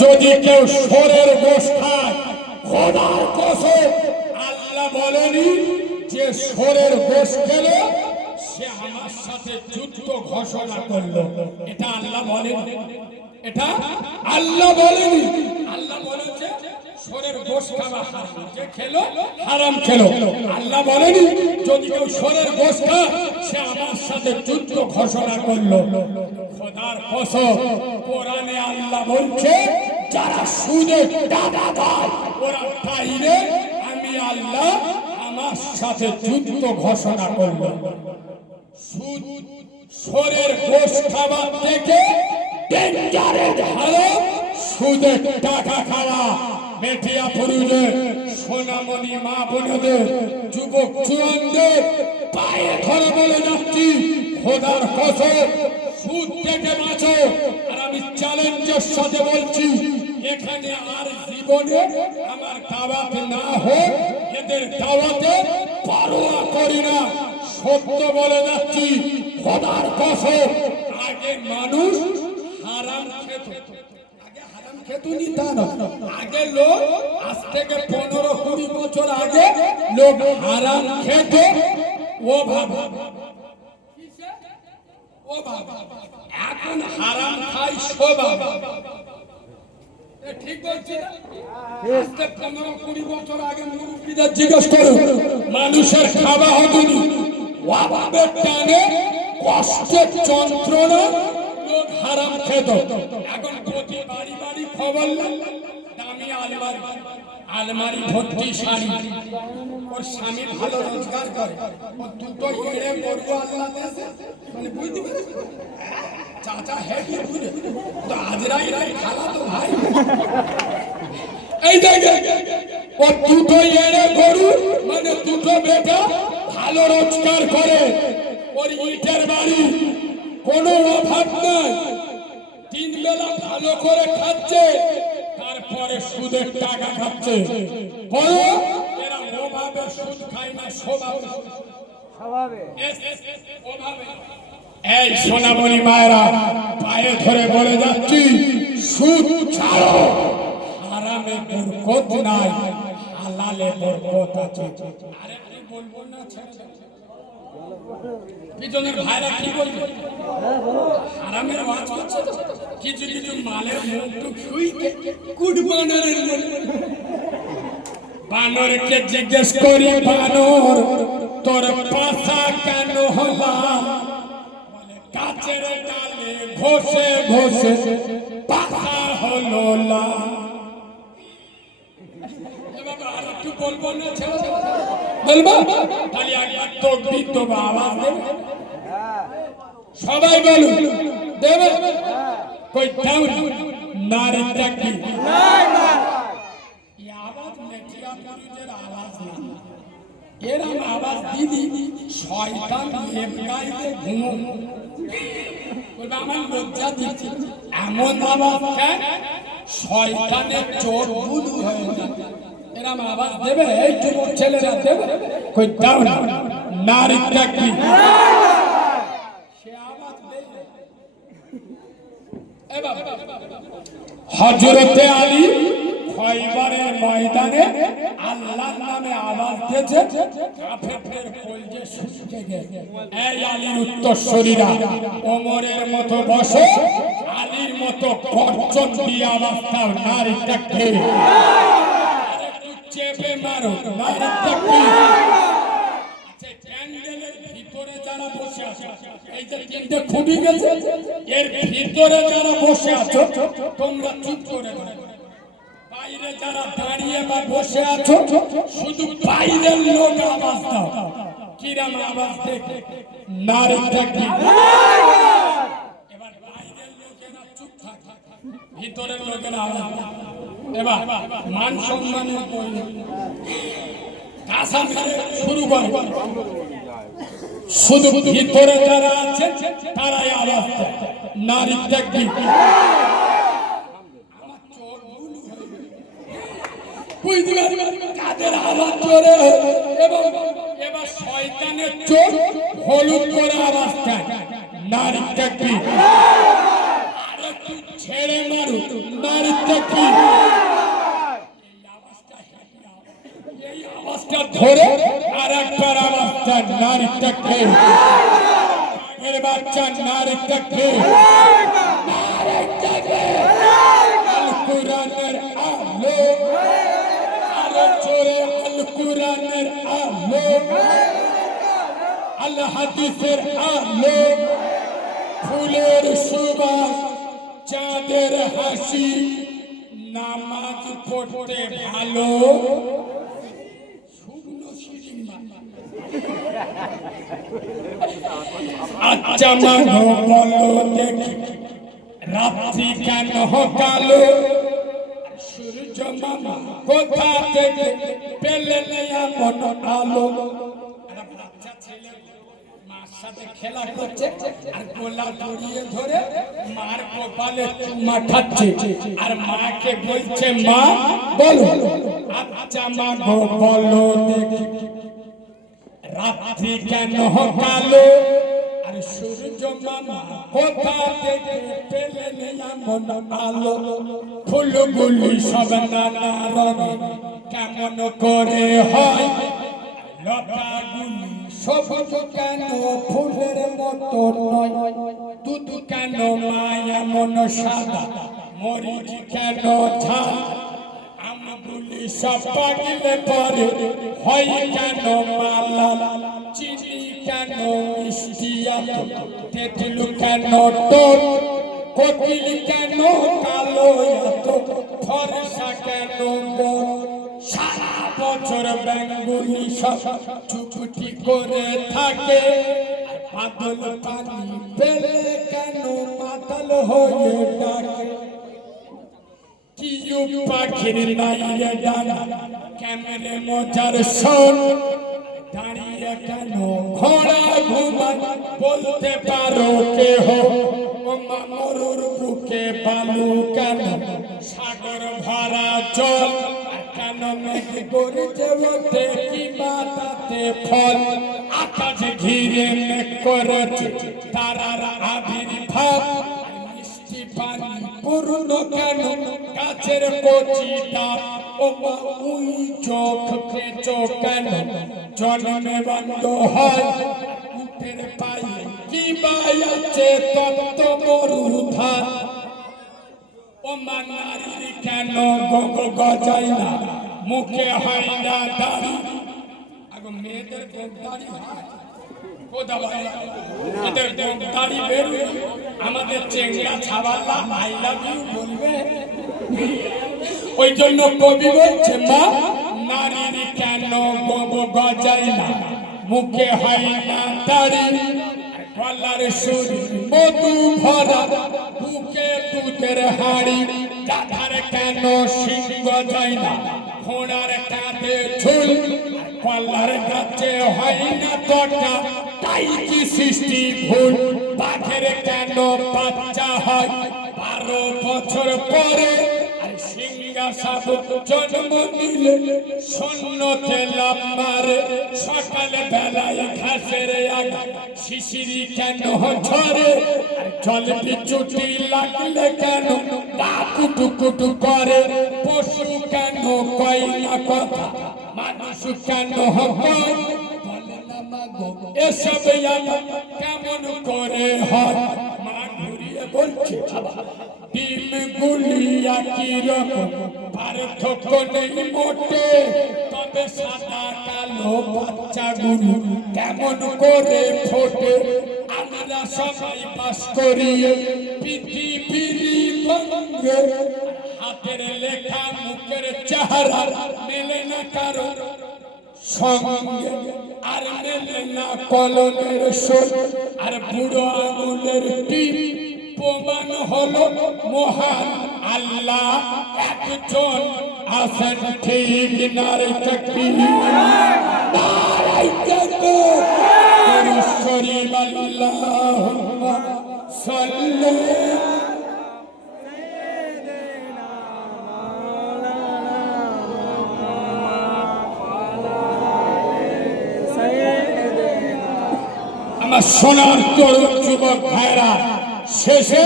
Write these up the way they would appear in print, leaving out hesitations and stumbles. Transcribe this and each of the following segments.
যদি কেউ শোরের গোশ খায়, খোদার কসম আল্লাহ বলেনি যে শোরের গোশ খেলো সে আমার সাথে যুদ্ধ ঘোষণা করলো। এটা আল্লাহ বলেনি, এটা আল্লাহ বলেনি। আল্লাহ বলেছে শোরের গোশ খাওয়া হারাম, যে খেলো হারাম খেলো। আল্লাহ বলেনি যদি কেউ শোরের গোশ খায় সে আমার সাথে যুদ্ধ ঘোষণা করলো। খোদার কসম কোরআনে আল্লাহ বলছে যারা সুদে টাকা খায় ওরা তাইলে আমি আল্লাহ আমার সাথে যুদ্ধ ঘোষণা করলো। সুদ শোরের গোশ খাওয়া থেকে ডেঞ্জারের হারাম সুদের টাকা খাওয়া। মেটিয়া পুরুষদের, সোনামণি মা বোনদের, যুবক জুয়ানদের পায়ে ধরে বলে যাচ্ছি খোদার কসম সুদ থেকে বাঁচো। আর আমি চ্যালেঞ্জের সাথে বলছি এখানে আর জীবনে আমার দাওয়াত না হোক, এদের দাওয়াতে পরোয়া করি না। সত্য বলে যাচ্ছি খোদার কসম আগে মানুষ হারাম খেত, আগে লোক আজ থেকে 15-20 বছর আগে লোক হারাম খেত। ও বাবা এখন হারাম খাই শোভা। ঠিক বলছি না? 15-20 বছর আগে মুরব্বীদের জিজ্ঞেস করো, মানুষের খাওয়া হতো না, অভাবের টানে কষ্টের যন্ত্রণা লোক হারাম খেত। এখন প্রতি বাড়ি বাড়ি খবর দামি আলমারি ভর্তি শাড়ি। ওর স্বামী ভালো রোজগার করে, ওর দুটো এড়ে গরু আল্লাহ দেশে, মানে বুঝতে পেরেছি চাচা হেঁটে বুঝে তো আজরাই খালা তো ভাই। এই দেখে ওর দুটো এড়ে গরু মানে দুটো বেটা ভালো রোজগার করে, ওর ইটের বাড়ি, কোনো অভাব নাই, 3 বেলা ভালো করে খাচ্ছে, তারপরে সুদের টাকা খাচ্ছে। বলো এরা ওভাবে সুদ খায় না স্বভাবে? এই সোনামণি মায়েরা পায়ে ধরে বলে যাচ্ছি সুদ ছাড়ো, হারামে বরকত নাই, হালালে বরকত আছে। আরে আমি বলবো না ছেড়ে পিছনের ভাইরা কি বলবে? হারামের ওয়াজ করছে তো কিছু কিছু মালের মুখ শুইতে কুড়বানের বানরকে জিজ্ঞেস করি বানর তোর পাশা কেন হলাম? বলে গাছের ডালে ঘষে ঘষে পাশা হলো লাম। আর একটু বলবো না ছেড়ে বলবো তাহলে একবার তকবীর দেবো, আওয়াজ দেবে সবাই বলুন দেবে কই দাও নারী তাকবীর। এই আওয়াজ মেটিয়া পুরুষের আওয়াজ না, এরকম আওয়াজ দিদি শয়তান লেপকাইতে ঘুমো বলবে আমার লজ্জা দিচ্ছে। এমন আওয়াজ কেন? শয়তানের চোখ বুলু হয়ে যায়। এরকম আওয়াজ দেবে এই যুবক ছেলেরা দেবে কই দাও না নারী তাকবীর। সে আওয়াজ দেবে। হযরতে আলী খয়বরের ময়দানে আল্লাহর নামে আওয়াজ দিয়েছে, কাফেরদের কলজে শুকিয়ে গেছে। এই আলীর উত্তরসূরিরা ওমরের মতো বসো, আলীর মতো গর্জন দিয়ে আওয়াজ দাও নারী তাকবীর। আরেকটু চেপে মারো নারী তাকবীর। আচ্ছা প্যান্ডেলের ভিতরে যারা বসে আছে, এই যে তিনটে খুঁটি গেছে এর ভিতরে যারা বসে আছো তোমরা চুপ করে দাও। বাইরে যারা দাঁড়িয়ে বা বসে আছো শুধু বাইরের লোক আওয়াজ দাও। কিরাম আওয়াজ দেখে নারী তাকবীর। এবার বাইরের লোকেরা চুপ থাকে, ভিতরের লোকেরা আওয়াজ দাও। এবার মান সম্মানের বলে কাঁসা মেরে শুরু করে, শুধু ভিতরে যারা আছে তারাই আওয়াজ দেয় নারী তাকবীর। কাদের আওয়াজ জোরে এবং এবার শয়তানের চোখ হলুদ করে আওয়াজ দেয় নারী তাকবীর। আর একটু ছেড়ে মেরে মারু নারীটা কি এই আওয়াজটা ধরে আর একবার আওয়াজটা নারীটা কে এর বাচ্চা নারীটা কে নারীটা কে আল কুরআনের আলো আর জোরে আল কুরআনের আলো আল হাদিসের আলো ফুলের সুবাস চাঁদের হাসি নামাজ পড়তে ভালো আচ্ছা মানো বলো দেখি রাত্রি কেন কালো সূর্য মামা কোথা থেকে পেলেন এমন আলো বাচ্চা ছেলে মার সাথে খেলা করছে আর গোলা জড়িয়ে ধরে মার কপালে চুমা খাচ্ছে আর মাকে বলছে মা বলো আচ্ছা মা গো বলো দেখি রাত্রি কেন কালো আর সূর্য মামা কোথা থেকে পেলেন এমন আলো ফুলগুলি সব নানা রঙে কেমন করে হয় লতাগুলি সবুজ কেন ফুলের মতো নয় দুধ কেন মা এমন সাদা মরিচ কেন ঝাল আমগুলি সব পাগলে পরে হয় কেন মালা চিনি কেন মিষ্টি তেঁতুল কেন টক কোকিল কেন কালো ফর্সা কেন সারা বছর বেঙ্গুলি সব চুপটি করে থাকে বাদল পানি পেলে কেন মাতাল হয়ে ডাকে কি পাখির নাই রে ডানা ক্যামেরে মজার শোন দাঁড়িয়ে কেন ঘোড়া ঘুমায় বলতে পারো কে হো ও মামরুর বুকে বালু কেন সাগর ভরা জল কেন মেঘ গর্জে ওঠে কি মাথাতে ফল আকাশ ঘিরে মেঘ করেছে তারার আবির্ভাব মিষ্টি পানি পূর্ণ কেন গাছের কচি ডাব ও মা উই চোখ কেঁচো কেন জন্মে বন্ধ হয় উঠের পায়ে কি বায়াচ্ছে তপ্ত মরুধান ও মা নারীর কেন গজায় না মুখে হয় না দাড়ি আগে মেয়েদের দাড়ি হয় এদের দাড়ি বেরোয় আমাদের চেংড়া ছাবাল্লা আই লাভ ইউ বলবে ওই জন্য কবি বলছে মা নারীর কেন গজায় না মুখে হয় না দাড়ি গলার সুর মধু ভরা বুকে দুধের হাড়ি গাধার কেন সিংহ যায় না ঘোড়ার কাঁধে ঝুল কলার গাছে হয় না তটা তাই কি সৃষ্টি ভুল বাঘের কেন বাচ্চা হয় 12 বছর পরে আর সিংহা সাধু জন্ম নিলে শূন্যতে লাফ মারে সকালে বেলায় ঘাসের আগা শিশিরি কেন ঝরে আর জল বিচুটি লাগলে কেন পা কুটু কুটু করে পশু কেন কয় না কথা মানুষ কেন হয় বলে না মাগো এসব কেমন করে হয় মা ঘুরিয়ে বলছে ডিম গুলিয়া কি রকম পার্থক্য নেই মোটে তবে সাদা কালো বাচ্চাগুলো কেমন করে ফোটে আমরা সবাই বাস করি পৃথিবীর বঙ্গে হাতের লেখা মুখের চেহারা মেলে না কারো সঙ্গে আর মেলে না কলমের সুর আর বুড়ো আঙুলের টিপ প্রমাণ হলো মহান আল্লাহ একজন আছেন ঠিক নারে তাকবীর নারে তাকবীর শরীফ আল্লাহুম্মা সাল্লি আমার সোনার তরুণ যুবক ভাইরা শেষে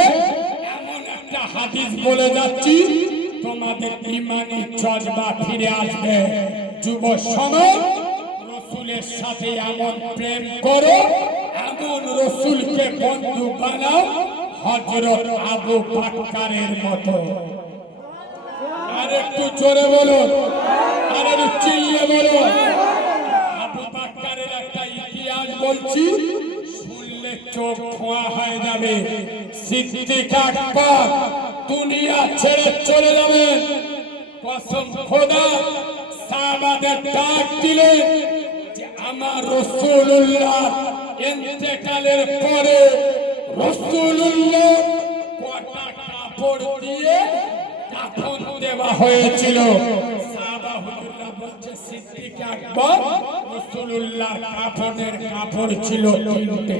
এমন একটা হাদিস বলে যাচ্ছি, তোমাদের ইমানি জজবা ফিরে আসবে। যুব সমাজ, রসুলের সাথে এমন প্রেম করো, এমন রসুলকে বন্ধু বানাও হযরত আবু বকরের মতো। আর একটু জোরে বলো, আর একটু চিল্লিয়ে বলো। আবু বকরের একটা ইতিহাস বলছি, শুনলে চোখ খোয়া হয়ে যাবে। সিদ্দিক আকবর দুনিয়া ছেড়ে চলে যাবেন, কসম খোদা সাহাবাদের ডাক দিলেন যে আমার রাসূলুল্লাহ ইন্তেকালের পরে রাসূলুল্লাহ কটা কাপড় দিয়ে কাফন দেওয়া হয়েছিল। সাহাবা হুজুররা বলছে সিদ্দিক আকবর রাসূলুল্লাহর কাফনের কাপড় ছিল তিনটে।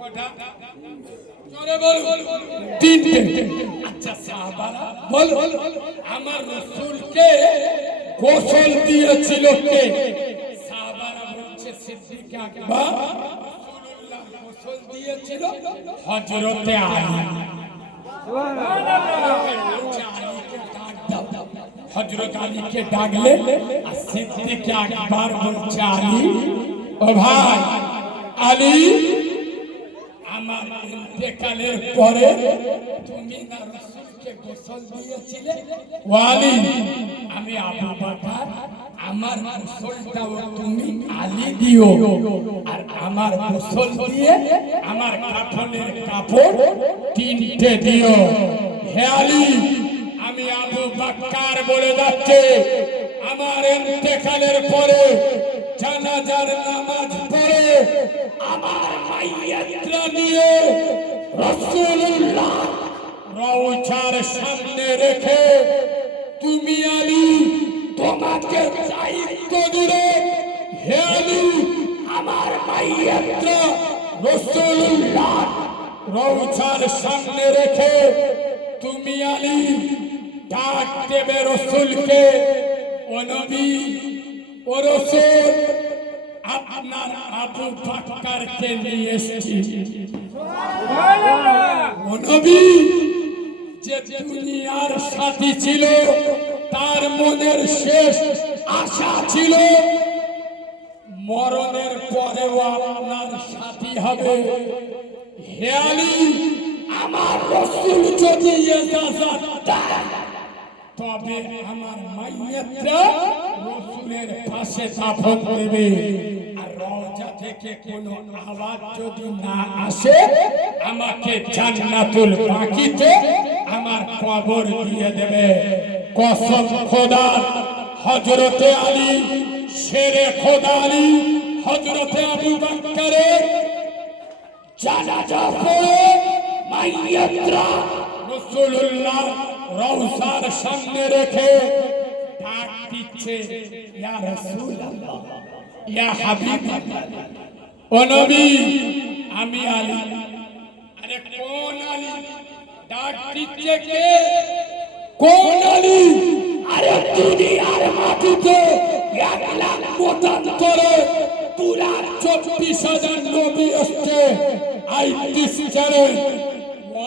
কটা? জোরে বল। তিনটে। আচ্ছা সাহাবারা বলো, আমার রাসূলকে গোসল দিয়েছিল কে? সাহাবারা বলছে সিদ্দিক আকবর। রাসূলুল্লাহ গোসল দিয়েছিল হযরতে আলী। হযরত আলীকে ডাকলে আর সিদ্দিক আকবর বলছে আলী, ও ভাই আলী, আমার ইন্তেকালের পরে তুমি না রাসূলকে গোসল দিয়েছিলে? ও আলী, আমি আবু বকর, আমার গোসলটাও তুমি আলী দিও, আর আমার গোসল দিয়ে আমার কাফনের কাপড় তিনটে দিও। হে আলী, আমি আবু বকর বলে যাচ্ছে, আমার ইন্তেকালের পরে জানাজার নামাজ পড়ে আমার মাইয়াতরা নিয়ে রাসূলুল্লাহ রওজার সামনে রেখে তুমি আলী তোমাকে দায়িত্ব দিলে, হে আলী, আমার মাইয়াতরা রাসূলুল্লাহ রওজার সামনে রেখে তুমি আলী ডাক দেবে রাসূলকে, ও নবী, ও রাসূল, আপনার আবু বকরকে নিয়ে এসেছি। ও নবী, যে দুনিয়ার সাথী ছিল, তার মনের শেষ আশা ছিল মরণের পরেও আপনার সাথী হবে। হে আলী, আমার রাসূল যদি ইজাজত দেয় তবে আমার মাইয়াতরা রাসূলের পাশে দাফন দেবে, আর রওজা থেকে কোনো আওয়াজ যদি না আসে আমাকে জান্নাতুল বাকিতে আমার কবর দিয়ে দেবে। কসম খোদার, হযরতে আলী, শেরে খোদা আলী, হযরতে আবু বকরের জানাজা পড়ে মাইয়াতরা রাসূলুল্লাহ রওজার সামনে রেখে ডাক দিচ্ছে, ইয়া রাসূলুল্লাহ, ইয়া হাবিবাল্লাহ, ও নবী, আমি আলী। আরে কোন আলী? ডাক দিচ্ছে কে? কোন আলী? আরে দুনিয়ার মাটিতে 1 লাখ মতান্তরে পুরা 24,000 নবী আসছে। আইটিস চ্যানেল,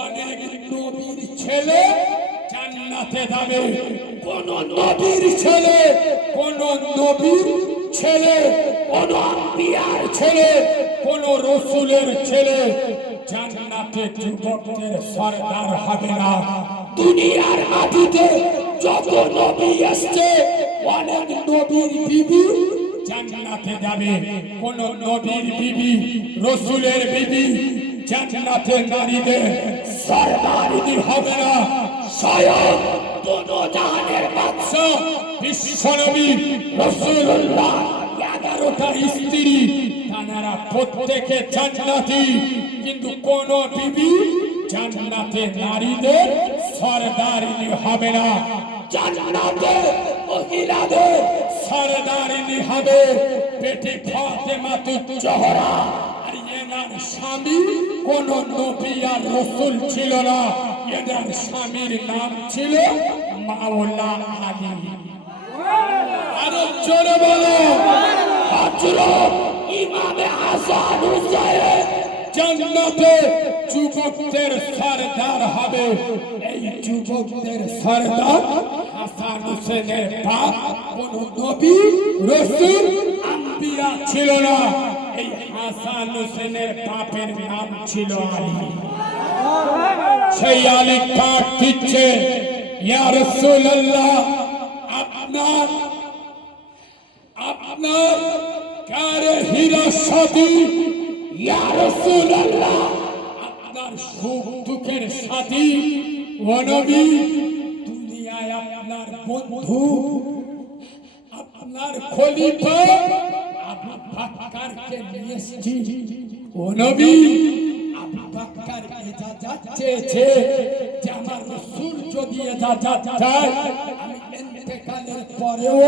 অনেক নবীর ছেলে জান্নাতে যাবে, কোন নবীর ছেলে, কোন নবীর ছেলে, কোন আম্বিয়ার ছেলে, কোন রাসূলের ছেলে জান্নাতে যুবকদের সরদার হবে না। দুনিয়ার মাটিতে যত নবী আসছে, অনেক নবীর বিবি জান্নাতে যাবে, কোন নবীর বিবি, রাসূলের বিবি জান্নাতে নারীদের সরদারি হবে না। স্বয়ং দোনো জাহানের বাদশা বিশ্বনবী রাসূলুল্লাহ 11টা স্ত্রী, তারা প্রত্যেকে জান্নাতি, কিন্তু কোন বিবি জান্নাতে নারীদের সরদারিনী হবে না। জান্নাতে মহিলাদের সরদারিনী হবে বেটি ফাতেমাতুজ জোহরা। আর এনার স্বামী কোন নবী আর রাসূল ছিল না, এনার স্বামীর নাম ছিল মাওলা আলী। আরো জোরে বলো, হযরত ইমামে হাসান হুসাইন জান্নাতে যুবকদের সরদার হবে। এই যুবকদের সরদার হাসান হোসেনের বাপ কোনো নবী রাসূল আম্বিয়া ছিল না। এই হাসান হোসেনের বাপের নাম ছিল আলী। সেই আলী ডাক দিচ্ছে, ইয়া রাসূলুল্লাহ, আপনার কারে হীরা সাথী, ইয়া রাসূলুল্লাহ, আপনার সুখ দুঃখের সাথী ও নবী, দুনিয়ায় আপনার বন্ধু, আপনার খলিফা আবু বকরকে নিয়ে এসেছি। ও নবী, আবু বকর ইজাজত চেয়েছে যে আমার রাসূল যদি ইজাজত চায় আমি ইন্তেকালের পরেও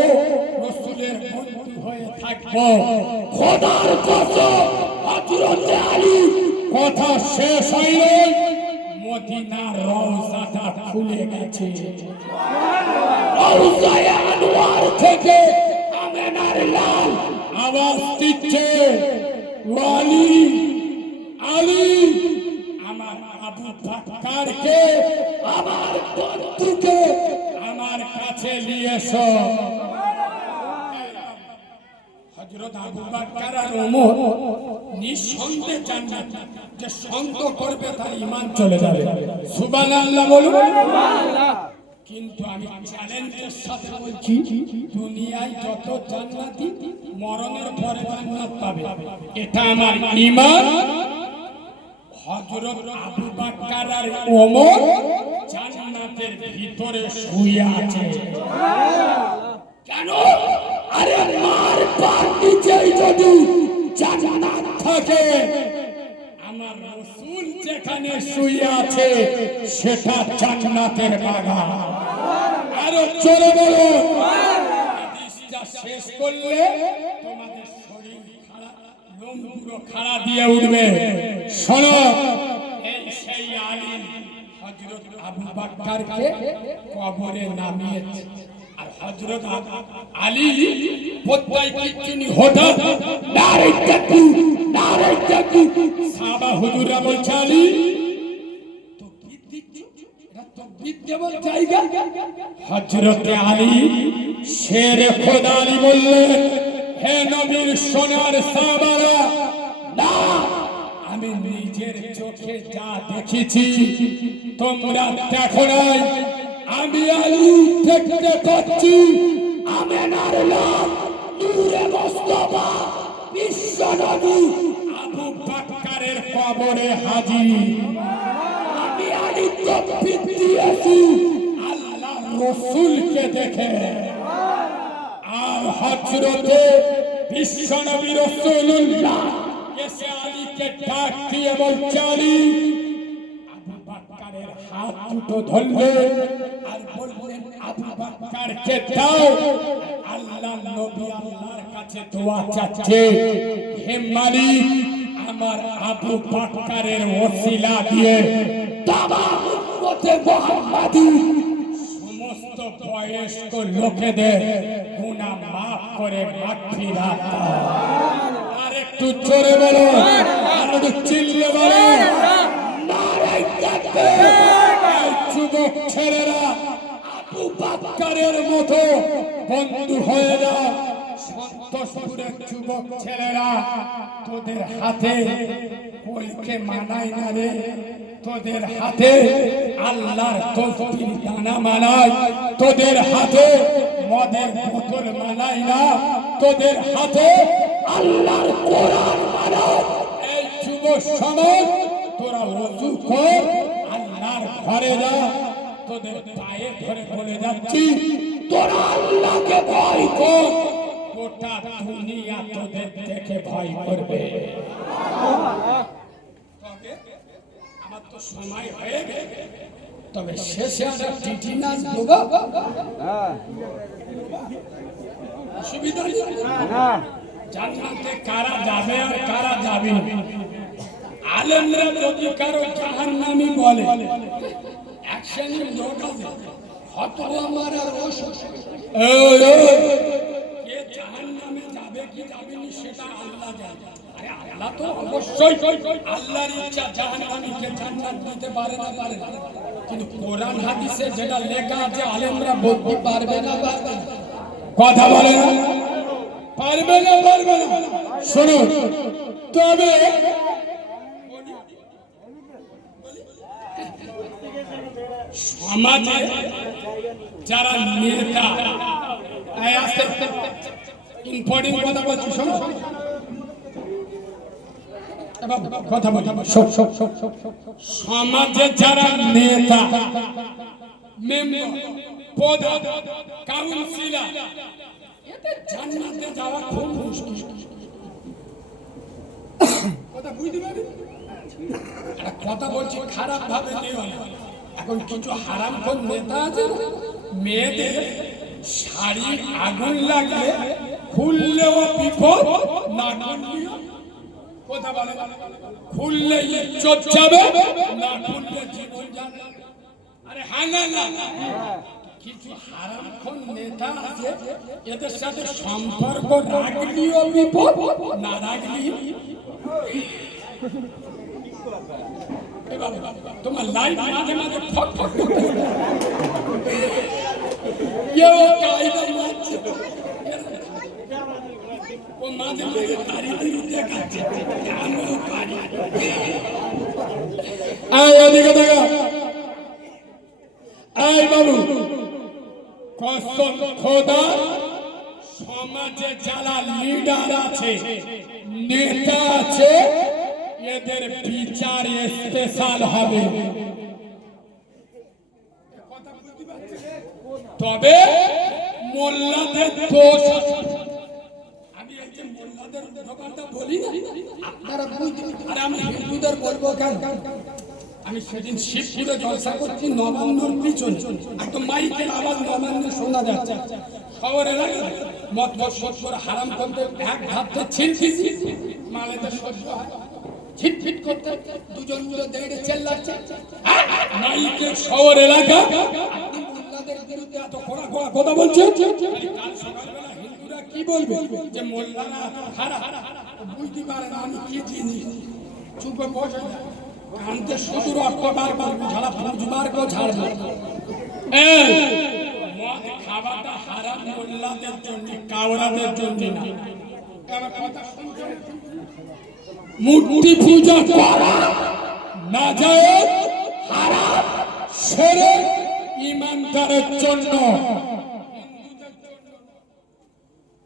রাসূলের বন্ধু হয়ে থাকব। খোদার কসম, হযরত আলী কথা শেষ হয়নি, মদিনার রওজাটা খুলে গেছে। রওজায়ে আনোয়ার থেকে আমেনার লাল আওয়াজ দিচ্ছে, আলী আলী, আমার আবু বকরকে, আমার বন্ধুকে আমার কাছে নিয়ে এসো। হযরত আবু বকর আর ওমর নিঃসন্দেহে জান্নাত, যে সন্দেহ করবে তার ঈমান চলে যাবে। সুবহানাল্লাহ বলুন। সুবহানাল্লাহ। কিন্তু আমি চ্যালেঞ্জের সাথে বলছি, দুনিয়ায় যত জান্নাতি মরণের পরে জান্নাত পাবে, এটা আমার ঈমান। হযরত আবু বকর আর ওমর জান্নাতের ভিতরে শুয়ে আছে। কেন? আরে মার পার নিচেই যদি জান্নাত থাকে, আমার রাসূল যেখানে শুয়ে আছে সেটা জান্নাতের বাগান। আরো জোরে বলো। হাদিসটা শেষ করলে তোমাদের শরীর খাড়া, লোমগুলো খাড়া দিয়ে উঠবে। শোনো, এই সেই আলী হযরত আবু বকরকে কবরে নামিয়েছে। আর হযরত আলী পদ্মায় কিচ্ছুনি হঠাৎ নারে তাকবীর, নারে তাকবীর, সাহাবা হুজুররা বলছে, আলী তো এটা তো বিদ্যেবল জায়গা। হযরত আলী শেরে খোদা আলী বললেন, হে নবীর সোনার সাহাবারা, না, আমি নিজের চোখে যা দেখেছি তোমরা দেখো নাই। আমি আলী দেখতে পাচ্ছি আমেনার লাল নূরে মুস্তাফা বিশ্বনবী আবু বকরের কবরে হাজির। আমি আলী তাকবীর দিয়েছি আল্লাহর রাসূলকে দেখে। আর হযরতে বিশ্বনবী রাসূলুল্লাহ এসে আলীকে ডাক দিয়ে বলছে, আলী, আবু বকরের হাত দুটো ধরলেন আর বললেন, আবু বকরকে দাও। আল্লাহর নবী আল্লাহর কাছে দোয়া চাচ্ছে, হে মালিক, আমার আবু বকরের ওসিলা দিয়ে তামাম উম্মতে মুহাম্মাদী সমস্ত বয়স্ক লোকেদের গুনাহ maaf করে মাগফিরাত দাও। আর একটু জোরে বলো, আর একটু চিল্লে বলো, নারে তাকবীর। যুবক ছেলেরা, আবু বকরের মতো বন্ধু হয়ে যাও। সন্তোষপুরের যুবক ছেলেরা, তোদের হাতে কইকে মানায় না রে, তোদের হাতে আল্লাহর তসবিহ দানা মানায়, তোদের হাতে মদের বোতল মানায় না, তোদের হাতে আল্লাহর কোরআন মানায়। এই যুব সমাজ, তোরা ওযু কর, আল্লাহর ঘরে যা। তোদের পায়ে ধরে বলে যাচ্ছি, তোরা আল্লাহকে ভয় কর, গোটা দুনিয়া তোদের দেখে ভয় করবে। আমার তো সময় হয়ে গেছে, তবে শেষে একটা চিঠি না দেব, অসুবিধা নেই। জান্নাতে কারা যাবে আর কারা যাবে, আলেমরা যদি কারো জাহান্নামী বলে, এক শ্রেণীর লোক আছে ফতোয়া মারার কে জাহান্নামে যাবে কি যাবে না সেটা আল্লাহ জানে। আল্লাহ তো অবশ্যই আল্লাহর ইচ্ছা জাহান্নামীকে জান্নাত দিতে পারে না, কিন্তু কোরআন হাদিসে যেটা লেখা আছে আলেমরা বলতে পারবে না, কথা বলে না, পারবে না। শুনুন, তবে সমাজে যারা নেতা ইম্পর্টেন্ট কথা বলছি, শোনো কথা বলি, সমাজে যারা নেতা, মেম্বার, প্রধান, কাউন্সিলর, এদের জান্নাতে যাওয়া খুব মুশকিল। কথা বুঝতে পারি? কথা বলছি খারাপ ভাবে নিও না। এখন কিছু হারামখোর নেতা আছে, মেয়েদের শাড়ির আগুন লাগলে খুললেও বিপদ, না খুললেও কথা বলে, খুললে ইজ্জত যাবে, না খুললে জীবন যাবে। আরে হ্যাঁ না, কিছু হারামখোর নেতা আছে, এদের সাথে সম্পর্ক রাখলেও বিপদ, না রাখলি তোমার লাইট মাঝে মাঝে ফট ফট করতে ও মাঝে মাঝে দাঁড়িয়ে দেখাচ্ছে আমিও পারি। এদিকে দেখা, আয় বাবু, কসম খোদা, সমাজে যারা লিডার আছে, নেতা আছে, এদের বিচার স্পেশাল হবে। তবে মোল্লাদের দোষ আছে। আমি এই যে মোল্লাদের ব্যাপারটা বলি না, আপনারা বুঝবেন। আর আমি হিন্দুদের বলবো কেন? আমি সেদিন শিবপুরে জলসা করছি, নবান্নর পিছন, একদম মাইকের আওয়াজ নবান্নে শোনা যাচ্ছে। শহরে মদ মদ করে হারাম করতে এক হাতে ছিলছি, মালেতে সহ্য হয়, ছিটফিট করতে দুজন মিলে দাঁড়িয়ে চেল্লাচ্ছে মাইকের শহর এলাকা। আপনি মোল্লাদের বিরুদ্ধে এত খোড়া কথা বলছেন, কাল সকালবেলা হিন্দুরা কি বলবে যে মোল্লারা খারাপ, বুঝতে পারে না আমি কি জিনিস। চুপে বসে কানতে শুধু রক্ত বারবার ঝাড়া, বুঝবার কেউ ছাড়বে। মদ খাওয়াটা হারাম মোল্লাদের জন্য, কাওরাদের জন্য না। আমার কথা শুনতে, মূর্তি পূজা করা নাজায়েজ, হারাম, শিরক ঈমানদারের জন্য,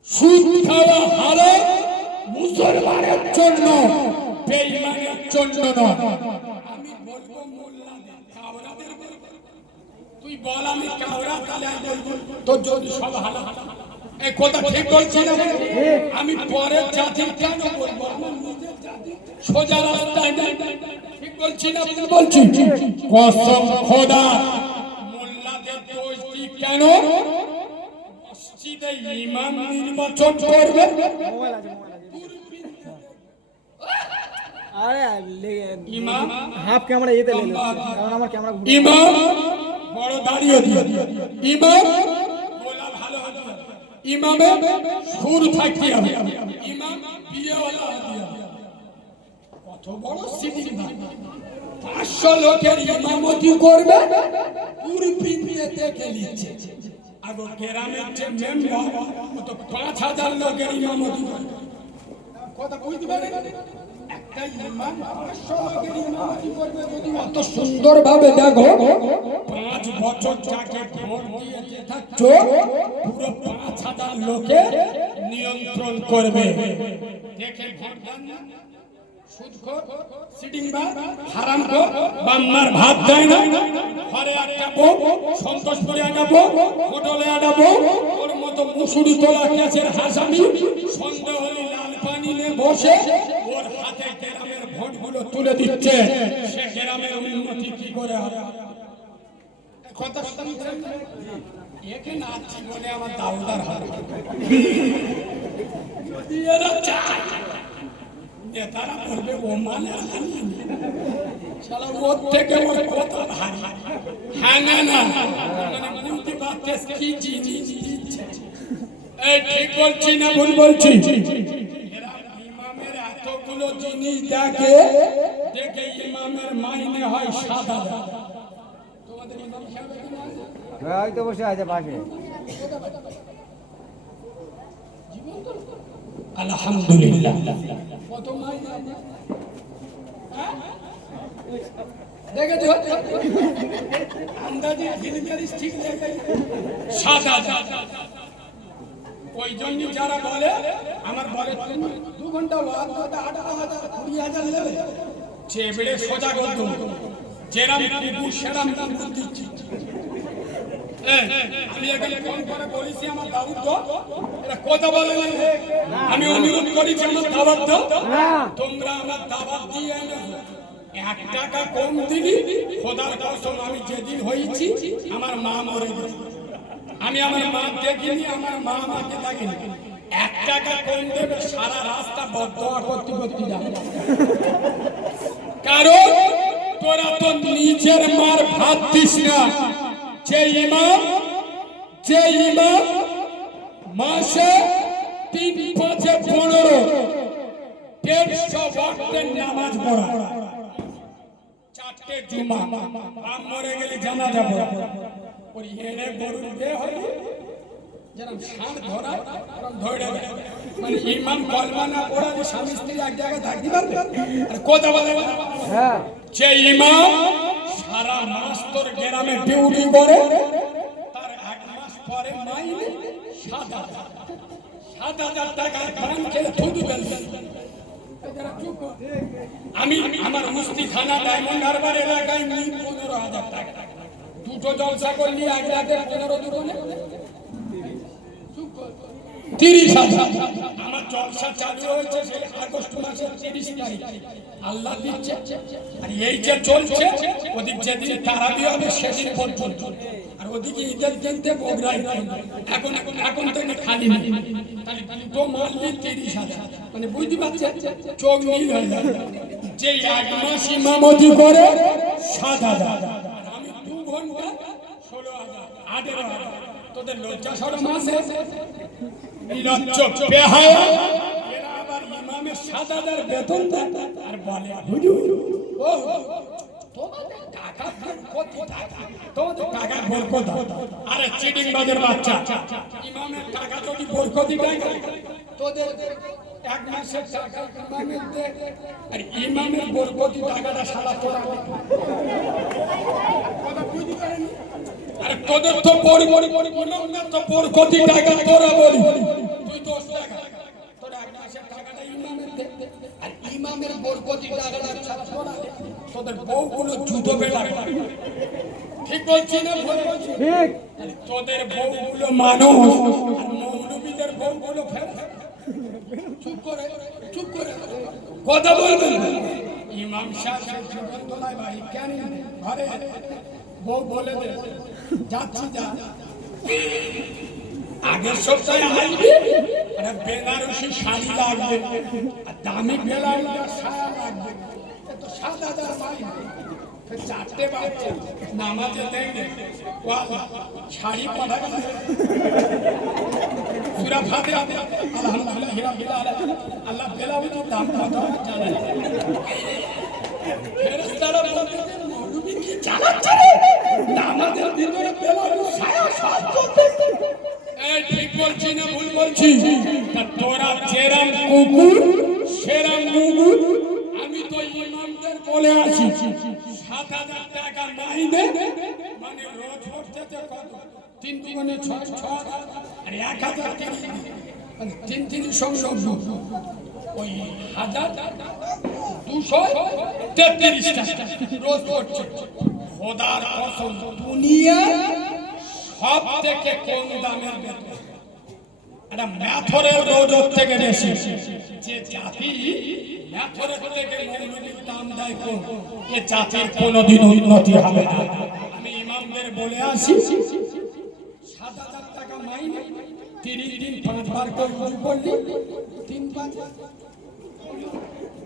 সুদ খাওয়া হারাম মুসলমানের জন্য, বেঈমানের জন্য নয়। আমি বলবো মোল্লাদের, কাওরাদের বলবো, তুই বল আমি কাওরা, তাহলে আমি বলবো তোর জন্য সব হারাম। এই কথা ঠিক বলছি না? আমি পরের জাতির কেন বলবো? আমার নিজের জাতি সোজা রাস্তায় নাই, ঠিক বলছি না? বলছি কসম খোদা, মোল্লাদের দোষ দি কেন? মসজিদে ইমাম নির্বাচন করবে, ইমাম হাফ ক্যামেরা এতে লে লো, কারণ আমার ক্যামেরা ইমাম বড় দাঁড়িয়ে দিয়ে, ইমাম বলা ভালো হবে, ইমামে সুর থাকতে হবে, ইমাম বিয়েওয়ালা হতে হবে। কত বড় সিটি না, 500 লোকের ইমামতি করবে, পুরো পিন্ডিতে দেখে নিচ্ছে। আগো গ্রামের যে মেম্বার, কত 5000 লোকের ইমামতি করবে। কথা বুঝতে পারেন? একটা ইমাম 500 লোকের ইমামতি করবে, যদি অত সুন্দরভাবে দেখো, 5 বছর যাকে ভোট দিয়েছে থাকছো, পুরো 5000 লোকে নিয়ন্ত্রণ করবে। দেখে ভোট দেন না, সুদখোর, সিটিংবাজ, হারামখোর, বাম্মার ভাত দেয় না, ঘরে একটা বউ, সন্তোষপুরে একটা বউ, হোটেলে একটা বউ, ওর মতো মুসুরি তোলা কেসের হাসামি, সন্দেহ হলে লাল পানি নিয়ে বসে ওর হাতে গ্রামের ভোটগুলো তুলে দিচ্ছে। সে গ্রামের উন্নতি কি করে হবে? কথা শুনছেন? একে না জীবনে আমার দাউদার হবে, যদি এরা চায় নেতারা বলবে ও মানে শালা ওর থেকে ওর কথা ভারী। হ্যাঁ না মানে বুঝতে পারছিস কি জিনিস দিচ্ছে। এই ঠিক বলছি না ভুল বলছি? এরা ইমামের এত সবগুলো জিনিস দেখে দেখে ইমামের মাইনে হয় 7,000। তোমাদের ইমাম সাহেব এখানে আছে? ওই তো বসে আছে পাশে। আলহামদুলিল্লাহ। কত মাইনে? দেখেছো আন্দাজে হিলগারিস ঠিক দেখে 7,000। ওই জন্য যারা বলে আমার বলে 2 ঘন্টা ওয়াজ করতে 18,000 20,000 নেবে, চেবড়ে সোজা করতো যেরাম কুকুর সেরাম কুকুর দিচ্ছি। আমি এখানে ফোন করে বলেছি আমার দাউদ তো এটা কথা বলে না, আমি অনুরোধ করেছি আমার দাওয়াত দাও, তোমরা আমার দাওয়াত দিয়ে এনেছো। 1 টাকা কম দিলি খোদার কসম আমি যেদিন হয়েছি আমার মা মরে গেছে, আমি আমার মা দেখিনি, আমার মা আমাকে দেখেনি। 1 টাকা কম দেবে সারা রাস্তা বদদোয়া করতে করতে যাবে, কারণ তোরা তো নিজের মার ভাত দিস না। যে ইমাম মাসে 3, 5, 15 150 ওয়াক্তের নামাজ পড়া, 4টে জুমা, আম মরে গেলে জানাজা পড়া, ওই এনে গরুর বিয়ে হয় যেরকম ষাঁড় ধরা ধরে মানে ইমাম কলমা না পড়ালে স্বামী স্ত্রী এক জায়গায় থাকতে পারবে? আর কথা বলে যে ইমাম সারা মাস তোর গ্রামে ডিউটি করে তার 1 মাস পরে মাইনে 7,000 টাকার পান খেলে থুতু ফেলবে। আমি আমার মুস্তি থানা ডায়মন্ড হারবার এলাকায় নিই 15,000 টাকা, 2টো জলসা করলি 1 রাতে 15 দুগুণে 30,000। আমার জলসা চালু হয়েছে সেই আগস্ট মাসের 30 তারিখ, আল্লাহ দিচ্ছে। আর এই যে চলছে ওদিক যেদিন তারাবি হবে সেদিন পর্যন্ত, আর ওদিকে ঈদের দিনতে বগরাই এখন থেকে খালি নেই, তাহলে 2 মাসে 30,000, মানে বুঝতে পারছে চোখ নীল হয়ে যাবে। যে 1 মাস ইমামতি করে 7,000, আমি 2 ঘন্টা 16,000 18,000। তোদের লজ্জা শরম আছে? বেহায়া এরা আবার ইমামের 7,000 বেতন দেয় আর বলে হুজুর ও তোমাদের টাকা কত টাকা, তোমাদের টাকা বরকত। আরে চিটিং বাজের বাচ্চা, ইমামের টাকা যদি বরকতি দেয় তোদের 1 মাসের টাকা ইমামের দে, আর ইমামের বরকতি টাকাটা সারা তোরা কথা বুঝতে পারেন। আরে তোদের তো ইমামের তো বরকতি টাকা তোরা বলি, তুই 10 টাকা তোর 1 মাসের টাকাটা ইমামের দে, আর ইমামের বরকতি টাকাটা সারা তোরা। তোদের বউগুলো জুতো বেলা, ঠিক বলছি না ভুল বলছি? ঠিক। তোদের বউগুলো মানুষ আর মৌলবীদের বউগুলো ফেলে। চুপ করে কথা বলবেন। ইমাম সাহেব জীবনতলায় বাড়ি কেন ঘরে বউ বলে দে যাচ্ছি যা, আগের সপ্তাহে আসবি, বেনারসি শাড়ি লাগবে আর দামি বেলাইদার সায়া লাগবে, 7,000 মাইনে। 4টে বাচ্চা নামাজে দেয় শাড়ি পাঠাবে সূরা ফাতিহা আলহামদুলিল্লাহি রাব্বিল আলামিন। আল্লাহ বেলাউনের দাম কত জানে? ফেরেশতারা বলতেছে মৌলবি কি চালাচ্ছে রে, নামাজের ভিতরে বেলাউনের সায়া সাজ করতেছে। এই ঠিক বলছি না ভুল বলছি? তোরা যেরাম কুকুর সেরাম মুগুর। আমি তো ইমামদের বলে আছি 7,000 টাকা মাইনে, মানে রোজ হচ্ছে কত 3 দুগুণে 6 আর 1,000 মানে 3 সংলগ্ন ওই 1,233 টাকা রোজ হচ্ছে। খোদার কসম দুনিয়া সব থেকে কম দামের বেতন এটা ম্যাথরের রোজর থেকে বেশি। যে জাতি ম্যাথরের থেকে মৌলবীর দাম দেয় কম, এ জাতির কোনোদিন উন্নতি হবে না। আমি ইমামদের বলে আসি 7,000 টাকা মাইনে, 30 দিন 5 বার করে উজু করলি, 3-5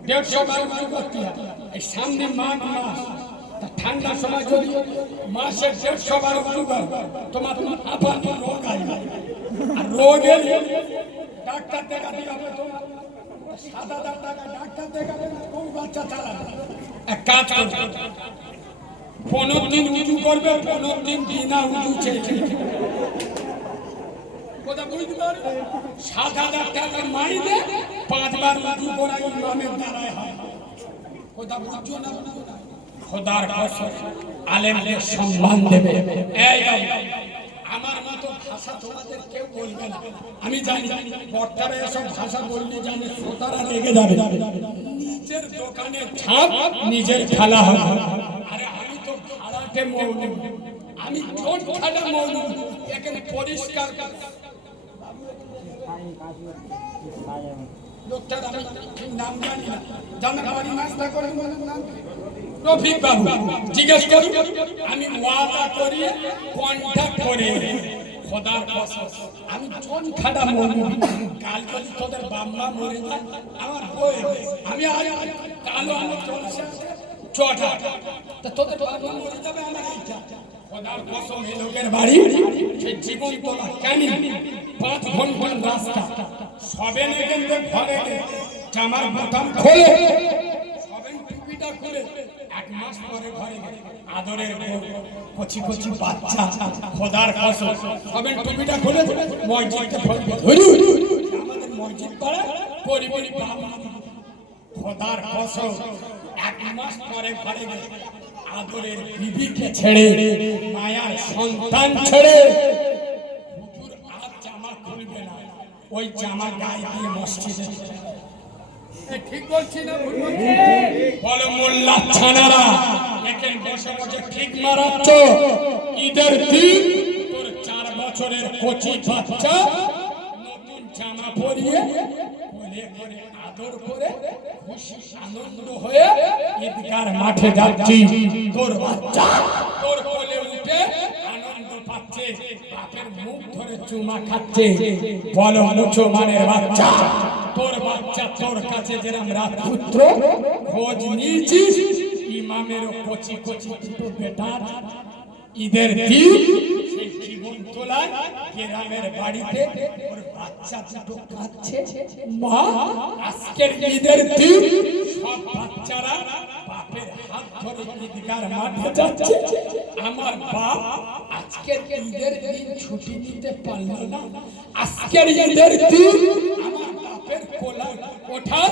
150 বার উজু করতে হয়। এই সামনে মাঘ মাস, ঠান্ডার সময় যদি মাসে 150 বার উজু কর তোমার আপাত রোগ আসবে, আর রোগ এলে ডাক্তার দেখাতে হবে। তোমার 7,000 টাকা ডাক্তার দেখাবে না, কোন বাচ্চা চালাবে? এক কাজ করবে, 15 দিন উঁচু করবে, 15 দিন বিনা উঁচু চেয়ে কথা বুঝতে পারো। 7,000 টাকা মাইনে 5 বার উঁচু করা ইমামের দ্বারাই হয়। কথা বুঝছো না? খোদার কসম আলেমদের সম্মান দেবে। এই আমার মতো ভাষা তোমাদের কেউ বলবে না, আমি জানি। বক্তারা এসব ভাষা বললে জানে শ্রোতারা রেগে যাবে। নিজের দোকানে ছাপ, নিজের খেলা হবে। আরে আমি তো ভাড়াটে মৌলবি, আমি জোট খাটা মৌলবি, এখানে পরিষ্কার লোকটার আমি ঠিক নাম জানি না, জানার বাড়ি নাস্তা করে নাম রফিক বাবু, জিজ্ঞেস করি। আমি ওয়াদা করি, কন্ট্যাক্ট করে খোদার কসম আমি জন খাটা মৌলবি। কাল যদি তোদের বাম্মা মরে যায় আমার বই, আমি আজ কালো আমার চলছে চটা, তা তোদের বাম্মা মরে যাবে আমার ইচ্ছা। খোদার কসম এই লোকের বাড়ি সে জীবন তোলা কেন 5 ঘন্টার রাস্তা, সবে না কিন্তু ঘরে জামার বোতাম খোলে, সবে টুপিটা খুলে 1 মাস পরে ঘরে আদরের কচি কচি বাচ্চা। খোদার কসম সবে টুপিটা খুলে মসজিদে ফলবে ধরু আমাদের মসজিদ পাড়া পরিবারি বাবা। খোদার কসম 1 মাস পরে ঘরে আদরের বিবিকে ছেড়ে, মায়ার সন্তান ছেড়ে হুজুর আর জামা খুলবে না, ওই জামা গায়ে দিয়ে মসজিদে। ঠিক বলছি না ভুল বলছি? বলো মোল্লা ছানারা এখানে বসে বসে ঠিক মারাচ্ছ। ঈদের দিন তোর 4 বছরের কচি বাচ্চা নতুন জামা পরিয়ে কোলে করে আদর করে খুশি আনন্দ হয়ে ঈদগার মাঠে যাচ্ছি। তোর বাচ্চা তোর কোলে উঠে আনন্দ পাচ্ছে, বাপের মুখ ধরে চুমা খাচ্ছে। বলো মুসলমানের বাচ্চা, তোর বাচ্চা তোর কাছে যেরকম রাজপুত্র খোঁজ নিয়েছিস, ইমামেরও কচি কচি দুটো বেটা ঈদের দিন সেই জীবন তোলায় গ্রামের বাড়িতে ওর বাচ্চা দুটো কাঁদছে। মা আজকের ঈদের দিন সব বাচ্চারা বাপের হাত ধরে ঈদগার মাঠে যাচ্ছে। আমার বাপ আজকের ঈদের দিন ছুটি নিতে পারল না, আজকের ঈদের দিন আমার বাপের কোলে ওঠা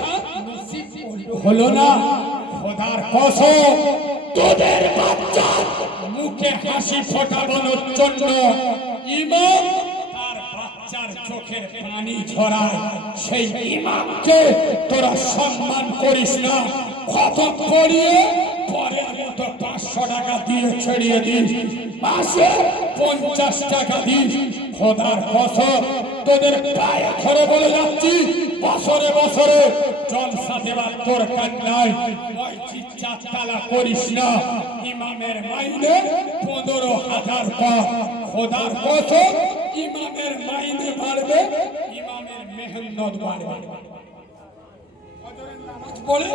নসিব হলো না। খোদার কসম তোদের বাচ্চা মুখে হাসি ফোটানোর জন্য ইমাম তার বাচ্চার চোখের পানি ঝরায়, সেই ইমামকে তোরা সম্মান করিস না। খতম করিয়ে পরের মতো 500 টাকা দিয়ে ছড়িয়ে দিস, মাসে 50 টাকা দিস। খোদার কসম তোদের পায়ে ধরে বলে যাচ্ছি, বছরে বছরে জলসা দেওয়ার তোর কান্নায় মসজিদ 4 তালা করিস না। ইমামের মাইনে 15,000 টাকা। খোদার কসম ইমামের মাইনে বাড়বে, ইমামের মেহনত বাড়বে। বলে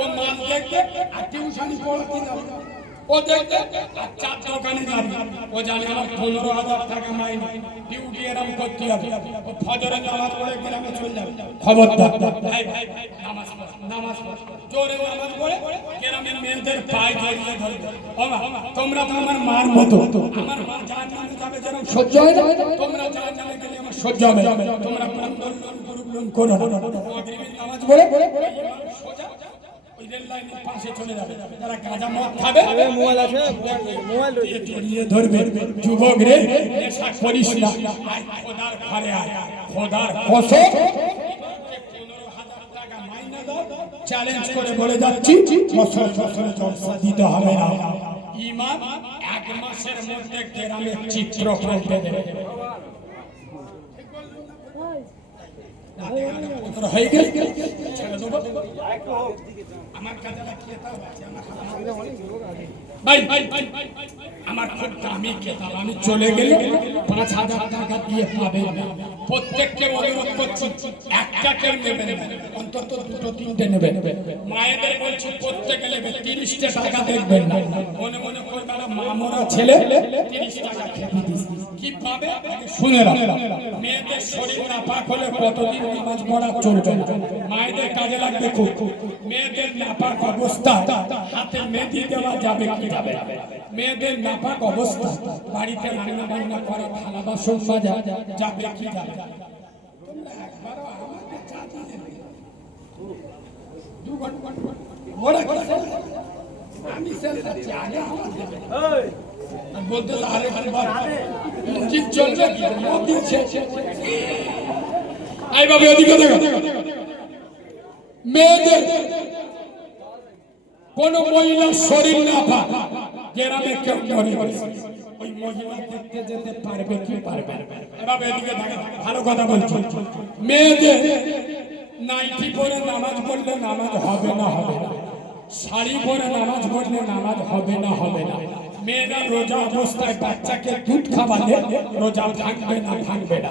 ও মাল দেখতে আর টিউশনি পড়াতে যাবে, ও দেখতে আর 4 দোকানে যাবে। ও জানে আমার 15,000 টাকা মাইনে, ডিউটি এরম করতে হবে। ও ফজরের নামাজ পড়ে গ্রামে চলে যাবে। খবরদার ভাই ভাই নামাজ পড়, নামাজ পড়, জোরে নামাজ পড়ে গ্রামের মেয়েদের পায়ে জড়িয়ে ধরবে। ও মা তোমরা তো আমার মার মতো, আমার মা জাহান্নামে যাবে যেরকম সহ্য হয় না, তোমরা জাহান্নামে গেলে আমার সহ্য হবে। তোমরা বন্ধন লোন করো না, মাগরিবের নামাজ পড়ে সোজা ওই রেল লাইনের পাশে চলে যাবে। যারা গাঁজা মদ খাবে মোবাইল আছে, মোবাইল জড়িয়ে ধরবে। যুবক রে নেশা করিস না, আয় খোদার ঘরে আয়। খোদার কসম 15,000 টাকা মাইনে দাও, চ্যালেঞ্জ করে বলে যাচ্ছি বছর বছর জলসা দিতে হবে না। ইমাম 1 মাসের মধ্যে গ্রামের চিত্র পাল্টে দেবে। হয়ে গেল ছেড়ে দেবো আমার কাছে কিতাব আছে, ভাই আমার খুব দামি কিতাব, আমি চলে গেলে 5,000 টাকা দিয়ে পাবে। প্রত্যেককে অনুরোধ করছি একটা কেউ নেবেন, অন্তত 2-3টে নেবেন। মায়েদের বলছি প্রত্যেকে নেবে, 30 টাকা দেখবেন না, মনে মনে করবে না মামরা ছেলে 30 টাকা খেতে দিস। কি পাবে শুনে রাখ। মেয়েদের শরীর নাপাক হলে কতদিন নামাজ পড়া চলবে না, মায়েদের কাজে লাগবে খুব। মেয়েদের নাপাক অবস্থা হাতে মেহেদি দেওয়া যাবে কি যাবে? মেয়েদের নাপাক অবস্থা বাড়িতে রান্না বান্না করে থালা বাসন মাজা যাবে কি যাবে? তোমরা একবারও আমাকে চা দিলে আমি চাচ্ছি আগে আমার দেবে বলতে আরেকবার কি চলবে এইভাবে ওদিকে দেখো। মেয়েদের কোন মহিলার শরীর না পাক গ্রামে কেউ মরে ওই মহিলা দেখতে যেতে পারবে কি পারবে? এভাবে এদিকে দেখো, ভালো কথা বলছি। মেয়েদের নাইটি পরে নামাজ পড়লে নামাজ হবে না হবে না, শাড়ি পরে নামাজ পড়লে নামাজ হবে না হবে না। মেয়েরা রোজা অবস্থায় বাচ্চাকে দুধ খাওয়ালে রোজা ভাঙবে না ভাঙবে না।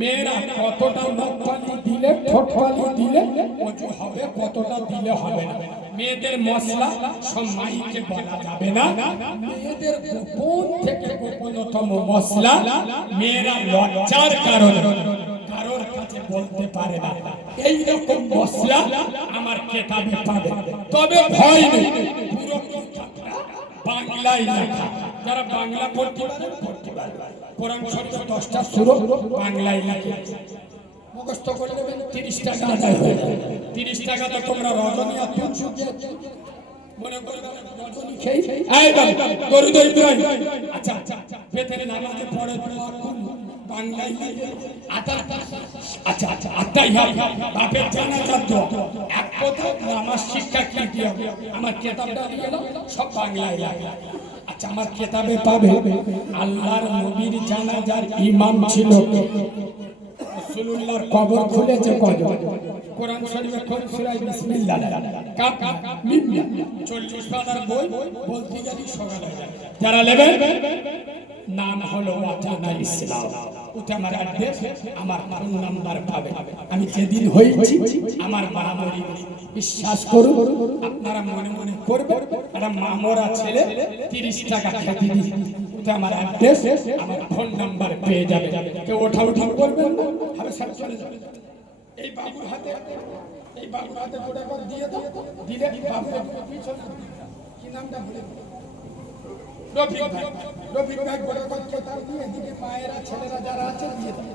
মেয়েরা কতটা নখ পানি দিলে ঠোঁট পানি দিলে ওযু হবে, কতটা দিলে হবে না। মেয়েদের মশলা সব মাইকে বলা যাবে না। মেয়েদের গোপন থেকে গোপনতম মশলা মেয়েরা লজ্জার কারণে কারোর কাছে বলতে পারে না। এই রকম মশলা আমার কেতাবে পাবে, তবে ভয় নেই। পুরো কিতাবটা বাংলায় লেখা, যারা বাংলা পড়তে পারে কোরআন শরীফ 10টা সূরা বাংলায় লেখা মুখস্থ করে নেবেন। 30 টাকা আদায় হয়ে যাবে। 30 টাকা তো তোমরা রজনী আর তুলসী মনে করবে রজনী খেয়ে এই বাবা দরুদ ইব্রাহিম। আচ্ছা বেতের নামাজে পড়ে দোয়া কোন বাংলায় লেখা আটা। আচ্ছা আটাই হয় বাপের জানাজার দোয়া। এক কথা নামাজ শিক্ষা কি দিয়ে আমার কিতাবটা নিয়ে নাও, সব বাংলায় লেখা। আচ্ছা আমার কিতাবে পাবে আল্লাহর নবীর জানাজার ইমাম ছিল রাসূলুল্লাহর কবর খুলেছে কজন? কোরআন শরীফে কোন সূরা বিসমিল্লাহ কাপ মিম 40 পাতার বই বলতে গেলে সকাল হয়ে যায়। যারা নেবেন নাম হলো ওয়াটানা ইসলাম, ওটা আমার অ্যাড্রেস, আমার ফোন নাম্বার পাবে। আমি যেদিন হয়েছি আমার মামরি বিশ্বাস করুন, আপনারা মনে মনে করবেন একটা মামরা ছেলে 30 টাকা খেতে দিই, ওটা আমার অ্যাড্রেস, আমার ফোন নাম্বার পেয়ে যাবে। কেউ ওঠা করবেন না, হবে সব চলে যাবে। এই বাবুর হাতে গোটা করে দিয়ে দাও, দিলে বাবুর পিছনে কি নামটা ভুলে রফিক ভাই গোটা করে তার দিয়ে দিকে মায়েরা ছেলেরা যারা আছে দিয়ে দাও।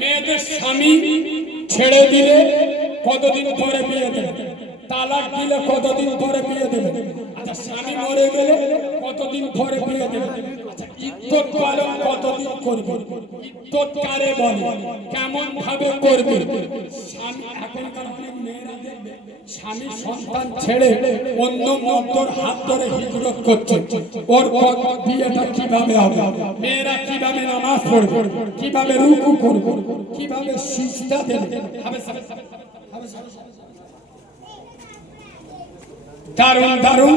মেয়েদের স্বামী ছেড়ে দিলে কতদিন পরে বিয়ে দেবে? তালাক দিলে কতদিন পরে বিয়ে দেবে? আচ্ছা স্বামী মরে গেলে কতদিন পরে বিয়ে দেবে? আচ্ছা ইদ্যত পালন কতদিন করবে? ইদ্যত কারে বলে, কেমন ভাবে করবে? স্বামী এখনকার অনেক মেয়েরা দেখবে স্বামী সন্তান ছেড়ে অন্য মদ্যর হাত ধরে হিজরত করছে, ওর বিয়েটা কিভাবে হবে? মেয়েরা কিভাবে নামাজ পড়বে, কিভাবে রুকু করবে, কিভাবে সিজদা দেবে? দারুণ দারুণ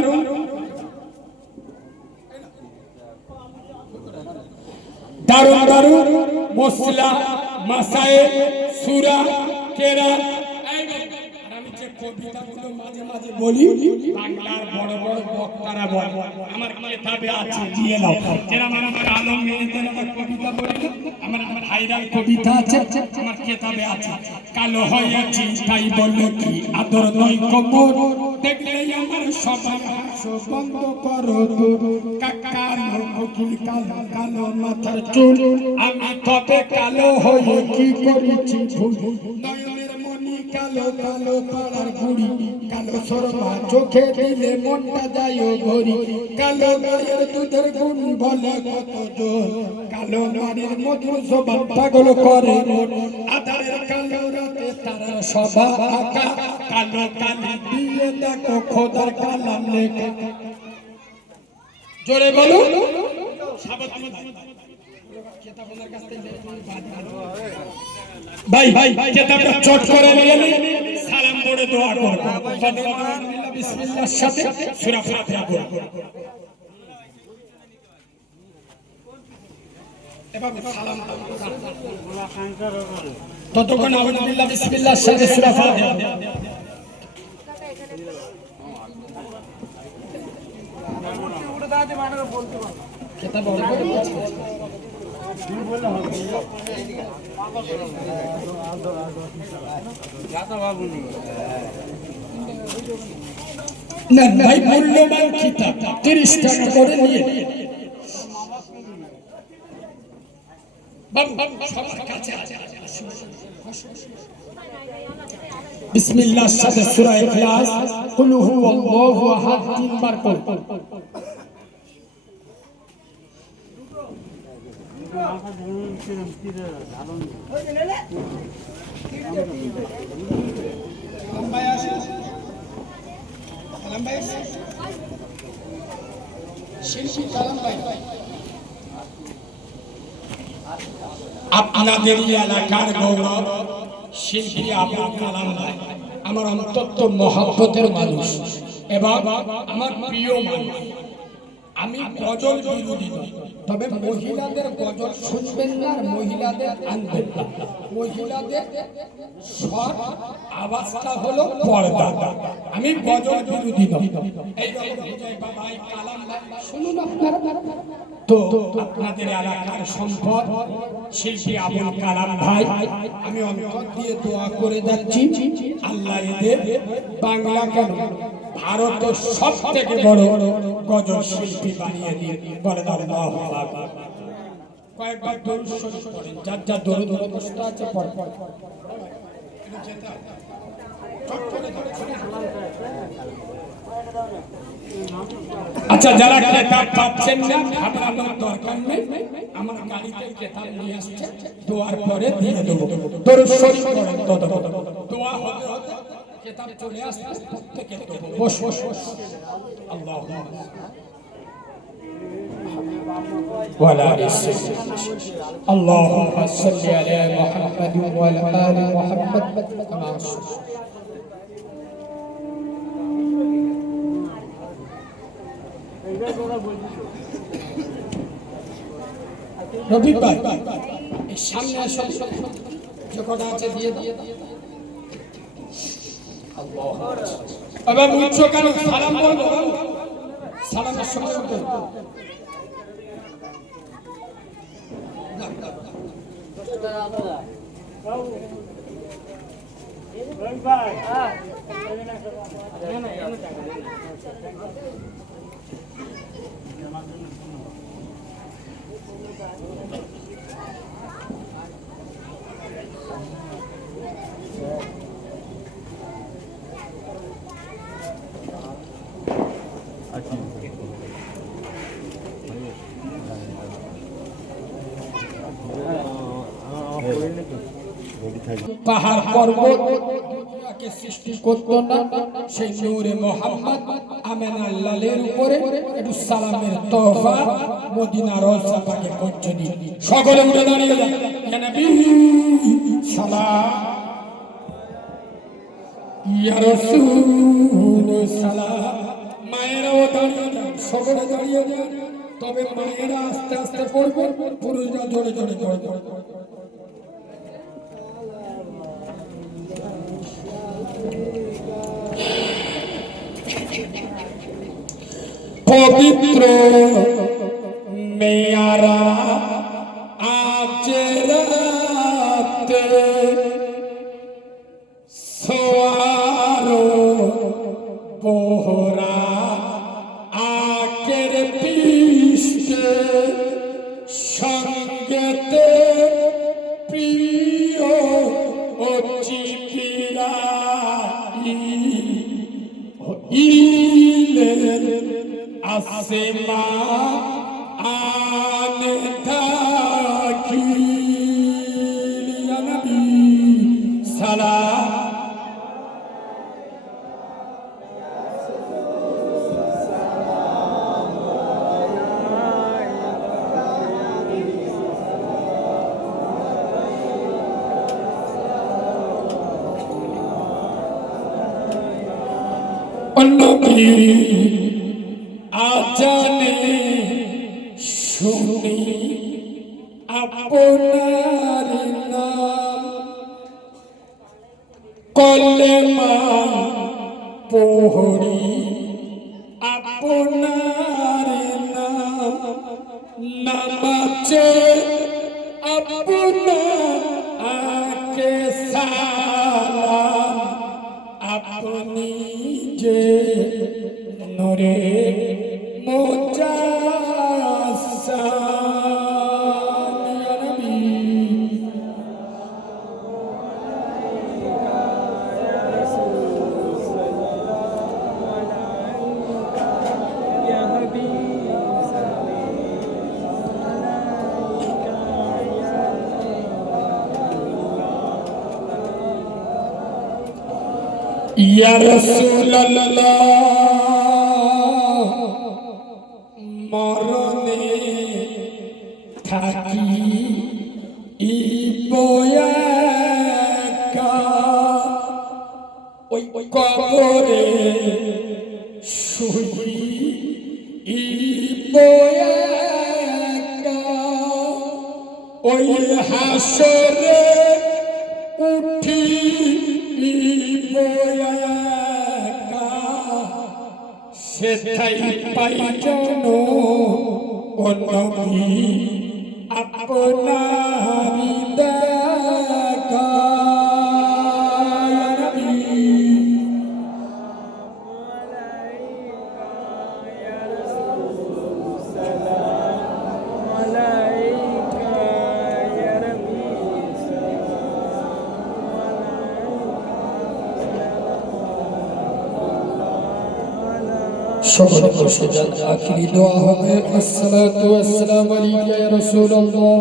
দারুণ দারুণ মশলা মাসায়েল সূরা কেরাত। আমি যে কবিতাগুলো মাঝে মাঝে বলি বাংলার বড় বড় বক্তারা বলে, আমার কিতাবে আছে, দিয়ে দাও। যেরকম আমার আলম মেয়েদের আমার কবিতা বলি, আমার ভাইরাল কবিতা আছে, আমার কিতাবে আছে। কালো হয়েছি তাই বলে কি আদর নয় কবর, দেখলে আমার সবাই হাসো বন্ধ করো কালো মুখি কালো কালো মাথার চুল, আমি তবে কালো হয়ে কি করেছি ভুল, নয়নের মনি কালো কালো পাড়ার বুড়ি, কালো সরমা চোখে দিলে মনটা যায় ঘড়ি, কালো গায়ের দুধের গুণ বলে কত জোর, কালো নারীর মধুর স্বভাব পাগল করে মন, আধারের কালো রাতে তারার সভা আঁকা, কালো কালি দিয়ে দেখো খোদার কালাম লেখা। জোরে বলো ভাই ভাই কিতাবটা চট করে নিয়ে সালাম পড়ে দোয়া করব। বিসমিল্লাহর সাথে সূরা ফাতিহা পড়ব। এভাবে সালাম ততক্ষণ আলহামদুলিল্লাহ বিসমিল্লাহর সাথে সূরা ফাতিহা। কাকা এখানে খেতাব অল্প রেখেছে। না ভাই, মূল্যবান কিতাব 30 টাকা করে নিয়ে সবার কাছে আছে। বিসমিল্লাহর সাথে সূরা ইখলাস, কুল হুয়াল্লাহু আহাদ 3 বার পড়ো। আপনাদের এলাকার গৌরব শিল্পী আবুল কালাম ভাই আমার অন্তত মহব্বতের মানুষ এবং আমার প্রিয় মানুষ। আমি গজল বিরোধী নই, তবে মহিলাদের গজল শুনবেন না, আর মহিলাদের আনবেন না। মহিলাদের স্বর আওয়াজটা হলো পর্দা। আমি গজল বিরোধী নই। এইরকম হুজাইফা ভাই, কালাম ভাই শুনুন আপনারা। তো আপনাদের এলাকার সম্পদ শিল্পী আবুল কালাম ভাই, আমি অন্তর দিয়ে দোয়া করে যাচ্ছি আল্লাহ এদের বাংলা কেন ভারতের সব থেকে বড় গজল শিল্পী বানিয়ে দিয়ে বলেন আল্লাহু আকবার। কয়েকবার দরুদ শরীফ পড়েন, যার যার দরুদ মুখস্থ আছে পড়েন। আচ্ছা, যারা কিতাব পাচ্ছেন না ঘাবড়ানোর দরকার নেই, আমার গাড়িতে কিতাব নিয়ে আসছে, দোয়ার পরে দিয়ে দেবো। দরুদ শরীফ পড়েন, দোয়া হতে হতে কিতাব চলে আসবে, প্রত্যেকে দেবো। বস বস বস। আল্লাহুম্মা ওয়ালা আলি সাইয়্যিদিনা আল্লাহুম্মা সাল্লি আলা মুহাম্মাদ ওয়া আলা আলি মুহাম্মাদ কামা রবি ভাই এই সামনে আসো, যে কটা আছে দিয়ে দাও। বাবা মুচ্ছ কেন? সালাম বলবো, সালামের সময় উঠবে। পাহাড় পর্বত সৃষ্টি করতো না, সেই নূরে মুহাম্মদ আমেনার লালের উপরে একটু সালামের তোহফা মদিনার রওজা পাকে পৌঁছে দিই। সকলে উঠে দাঁড়িয়ে যান। ইয়া নবী সালাম, ইয়া রাসূল সালাম। মায়েরাও দাঁড়িয়ে যান, সকলে দাঁড়িয়ে যান। তবে মায়েরা আস্তে আস্তে পড়বে, পুরুষরা জোরে জোরে পড়বে। পবিত্র মেয়ারা আজ রাতে সোয়ারো পোহরা আকের পিষ্টে সঙ্গেতে প্রিয় ও চিপিরা আসেমা আনে দাখিল ইয়া নবী সালাম। নবী আজানে শুনি আপনার নাম, কলেমা পড়ি আপনার নাম। নামাজে আপনা আকে সালাম আপনি যে নূরে মুজাসসাম ইয়া নবী ইয়া রাসূলুল্লাহ মরণে থাকি ইবোয়াকা ওই কবরে শুই ইবোয়াকা ওই হাসরে উঠি ইবোয়াকা সেটাই পাই যেন ও নবী আপনারি দেখা ইয়া নবী সকলে বসে যান আখিরি দোয়া হবে আসসালাতু ওয়াসসালামু আলাইকা ইয়া রাসূলুল্লাহ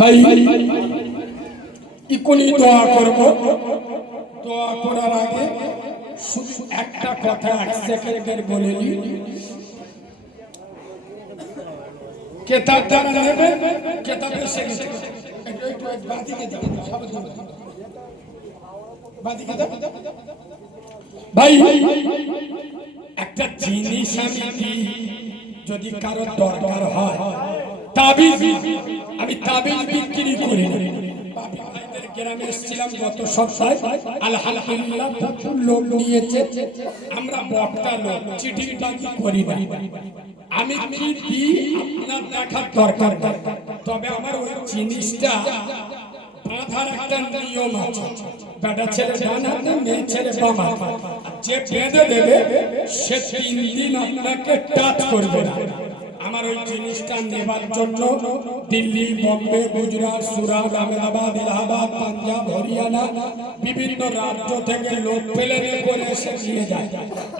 ভাই ইকুনি দোয়া করব দোয়া করার আগে শুধু একটা কথা এক সেকেন্ডের বলে নিই কেতাব যারা নেবে কেতাবের সেকেন্ড একটু বাদিকে দাও বাদিকে দাও ভাই একটা জিনিস আমি দিই যদি কারো দরকার হয় তাবিজ আমি তাবিজ বিক্রি করি না গ্রামে এসেছিলাম গত সপ্তাহে আলহামদুলিল্লাহ প্রচুর লোক নিয়েছে আমরা বক্তা লোক চিঠি টাকি করি না আমি কি দিই আপনার দেখার দরকার তবে আমার ওই জিনিসটা বাঁধার একটা নিয়ম আছে বেটা ছেলে ডান হাতে মেয়ে ছেলে বাম হাতে যে বেঁধে দেবে সে 3 দিন আপনাকে টাচ করবে না আমার ওই জিনিসটা নেবার জন্য দিল্লি বোম্বে গুজরাট সুরাট আহমেদাবাদ এলাহাবাদ পাঞ্জাব হরিয়ানা বিভিন্ন রাজ্য থেকে লোক প্লেনে করে এসে নিয়ে যায়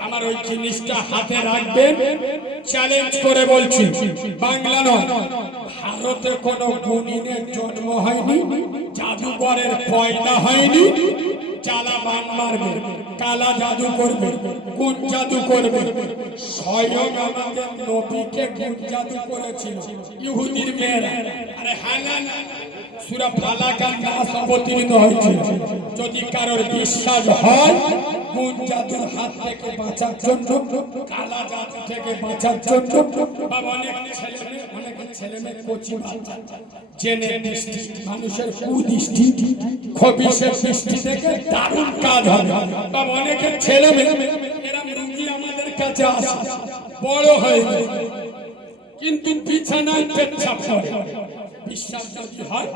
আমার ওই জিনিসটা হাতে রাখবেন চ্যালেঞ্জ করে বলছি বাংলা নয় ভারতে কোনো গুণিনের জন্ম হয়নি জাদুকরের পয়দা হয়নি চালা বান মারবে কালা জাদু করবে কোন জাদু করবে স্বয়ং আমাদের নবীকে কোন জাদু করেছিল ইহুদির মেয়েরা আরে হালাল সূরা ফালাক নাস অবতীর্ণ হয়েছে যদি কারোর বিশ্বাস হয় কোন জাদুর হাত থেকে বাঁচার জন্য কালা জাদু থেকে বাঁচার জন্য বা অনেক ছেলে মেয়ে কচি বাচ্চা জেনে দৃষ্টি মানুষের কুদৃষ্টি খবিশের দৃষ্টি থেকে দারুণ কাজ হবে বা অনেকের ছেলে মেয়ে এরা রোগী আমাদের কাছে আসে বড় হয়ে কিন্তু বিছানায় পেচ্ছাপ করে বিশ্বাস যদি হয়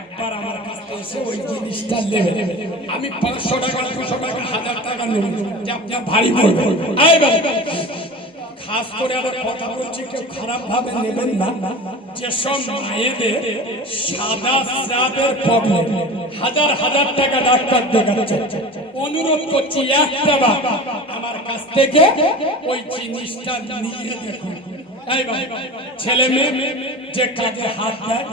একবার আমার কাছে এসে ওই জিনিসটা নেবে আমি 500 টাকা 200 টাকা 1000 টাকা নেব যে আপনি ভারী বলবেন এই ভাই খাস করে আবার কথা বলছি কেউ খারাপ ভাবে নেবেন না যে সব মায়েদের সাদা স্রাবের প্রবলেম হাজার হাজার টাকা ডাক্তার দেখাচ্ছে অনুরোধ করছি একটা বার আমার কাছ থেকে ওই জিনিসটা নিয়ে দেখুন এই ভাই ছেলে মেয়ে যে কাজে হাত দেয়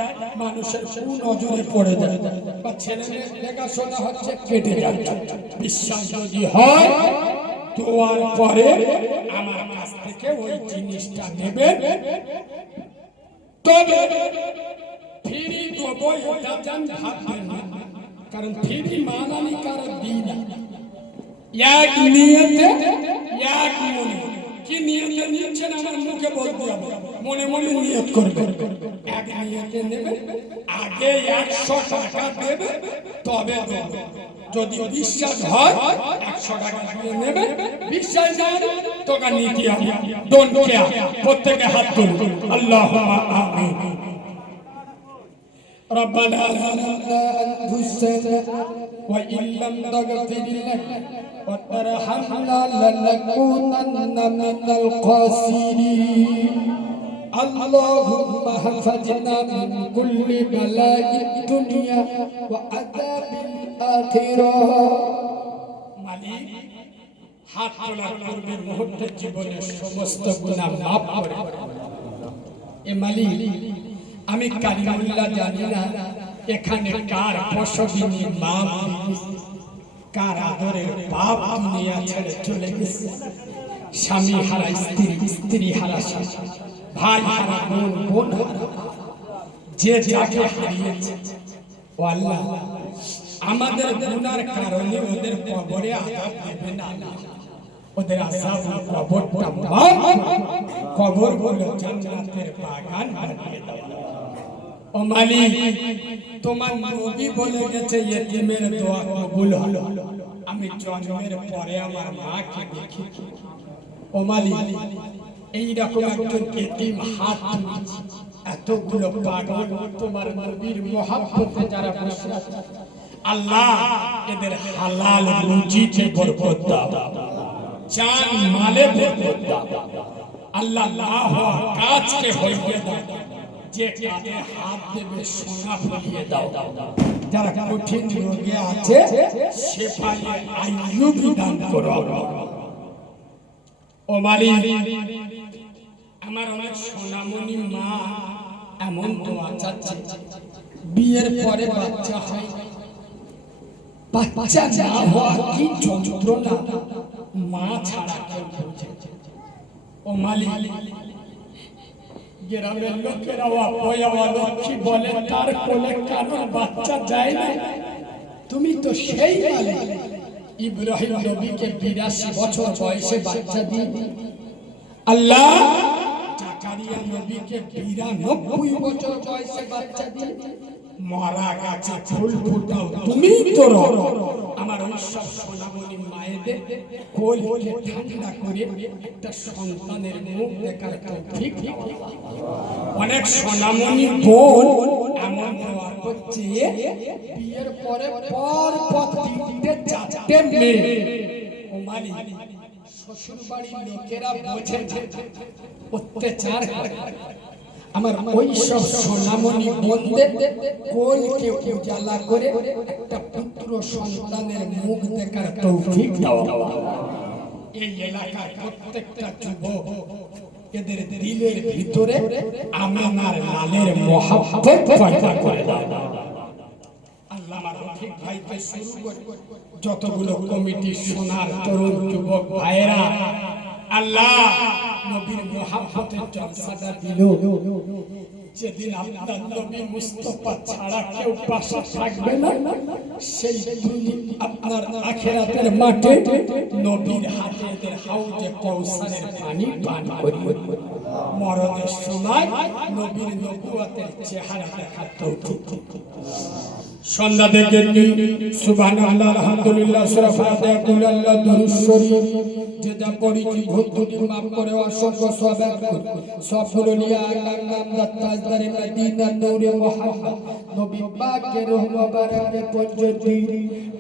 মানুষের নজরে পড়ে যায় বা ছেলে মেয়ে লেখাশোনা হচ্ছে কেটে যাচ্ছে বিশ্বাস যদি হয় দোয়ার পরে আমার কাছ থেকে ওই জিনিসটা নেবেন তবে ফ্রি দেবো এটা জান ভাববেন না কারণ ফ্রি মানানি কারো দিই না এক নিয়তে এক মনে কি নিয়তে নিচ্ছেন আমার মুখে বলতে হবে, মনে মনে নিয়ত করবে। এক নিয়তে নেবে, আগে 100 টাকা দেবে, তবে দেবে। যদি বিশ্বাস হয় 100 টাকা দিয়ে নেবে, বিশ্বাস না তোকে নিতে হবে। Don't care. প্রত্যেকে হাত তুলুন। আল্লাহুম্মা আমিন। ربنا ظلمنا أنفسنا وإن لم تغفر لنا وترحمنا لنكونن من الخاسرين اللهم احفظنا من كل بلاء الدنيا وعذاب الآخرة মালিক হাত তোলার পূর্বে মুহূর্তে জীবনের সমস্ত গুনাহ মাফ করে। এ মালিক আমি কালিমুল্লাহ জানি না এখানে কার প্রসবিনী মা, কার আদরের বাপ দুনিয়া ছেড়ে চলে গেছে, স্বামী হারা স্ত্রী, স্ত্রী হারা স্বামী, ভাই হারা বোন, বোন হারা, যে যাকে হারিয়েছে। ও আল্লাহ, আমাদের গুনার কারণে ওদের কবরে আযাব দেবে না, ওদের আযাব কবরটা মাফ, কবরগুলো জান্নাতের বাগান বানিয়ে দাও। ও মালিক, তোমার নবী বলে গেছে ইতিমের দোয়া কবুল হলো। আমি জন্মের পরে আমার মাকে দেখি। ও মালিক, এইরকম একজন ইতিম হাত তুলেছে, এতগুলো পাগল তোমার নবীর মহব্বতে যারা বসে আছে, আল্লাহ এদের হালাল রুজিতে বরকত দাও, জান মালে বরকত দাও। আল্লাহ লাহ কাজকে হইয়ে দাও, যে কাজে হাত দেবে সোনা ফলিয়ে দাও। যারা কঠিন রোগে আছে শেফায়ে আইয়ুবী দান করো। ও মালিক, আমার অনেক সোনামণি মা এমন দোয়া চাচ্ছে, বিয়ের পরে বাচ্চা হয়, বাচ্চা না হওয়া কি যন্ত্রণা মা ছাড়া কেউ বোঝে। ও মালিক, গ্রামের লোকেরা লক্ষ্মী বলে, তার কোলে কারণ বাচ্চা যায় না। তুমি তো সেই মালিক, ইব্রাহিম নবীকে 82 বছর বয়সে বাচ্চা দিয়ে, আল্লাহ জাকারিয়া নবীকে 92 বছর বয়সে বাচ্চা দিয়ে, মরা গাছে ফুল ফুটাও তুমি তো রো। আমার ওই সব সোনামণি মায়েদের কোলকে ঠান্ডা করে একটা সন্তানের মুখ দেখার তৌফিক দাও। অনেক সোনামণি বোন এমন দোয়া করছে, বিয়ের পরে পর 3-4 মেয়ে। ও মালিক, শ্বশুর বাড়ির লোকেরা বোঝে অত্যাচার করে, আমার ওই সব সোনামণি বোনদের কোলকে উজালা করে একটা পুত্র সন্তানের মুখ দেখার তৌফিক দাও। এই এলাকার প্রত্যেকটা যুবক এদের দিলের ভিতরে আমিনার লালের মহব্বত পয়দা করে দাও। আল্লাহ আমার রফিক ভাইকে শুরু করে যতগুলো কমিটি সোনার তরুণ যুবক ভাইরা, আল্লাহ নবীর মহব্বতের জলসাটা দিল। যেদিন আপনার নবী মুস্তাফা ছাড়া কেউ পাশে থাকবে না, সেই দিন আপনার আখিরাতের মাঠে নবীর হাতে এদের হাউজে কাউসারের পানি পান করিয়ে মরণের সময় নবীর নবুয়তের চেহারা দেখার তৌফিক। সন্ধ্যা থেকে সুবহানাল্লাহ, আলহামদুলিল্লাহ, সূরা ফাতিহা, কুল আল্লাহ, দরুদ শরীফ যে যা পড়েছি ভুল ত্রুটি মাফ করে অসংখ্য সওয়াব করে সবগুলো নিয়ে আল্লাহর নাম তাজদারে মদিনা নূরে মুহাম্মদ নবী পাকের রূহ মুবারকে পঞ্জতি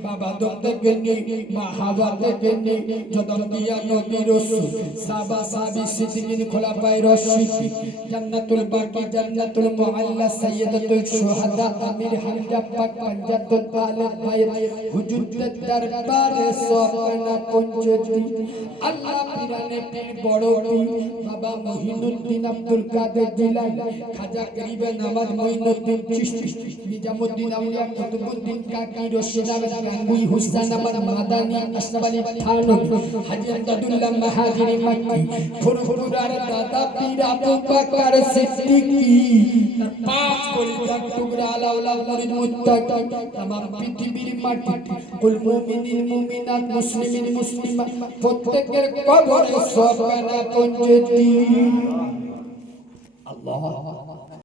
বাবা দত্তকে নিয়ে মা হাওয়া থেকে নিয়ে যদম দিয়া নবী রাসূল সাহাবা সাহাবী সিদ্দিকিন খোলাফায়ে রাশিদিন জান্নাতুল বাকি জান্নাতুল মুআল্লা সাইয়্যিদাতুল শুহাদা আমির হামজা পাক পাঞ্জাতুল আলেম বাইত হুজুরদের দরবারে সবনা পঞ্জতি আল্লাহ পিরানে পীর বড় পীর বাবা মহিনুদ্দিন আব্দুল কাদের জিলানী খাজা গরিবে নওয়াজ মঈনুদ্দিন চিশতি নিজামুদ্দিন আউলিয়া কুতুবউদ্দিন কাকি রশিদার গাঙ্গুই হুসাইন আহমদ মাদানী আশরাফ আলী থানভী হাজী আব্দুল্লাহ মাহাজিরি মক্কি ফুরফুরার দাদা পীর আবু বকর সিদ্দিকী তার 5 কলিজার টুকরা আলাউলা মুরিদ মুত্তা কবরটা তামাম পৃথিবীর মাটি কুল মুমিনিন মুমিনাত মুসলিমিন মুসলিমাত প্রত্যেকের কবরে সব কানা পঞ্জতি আল্লাহ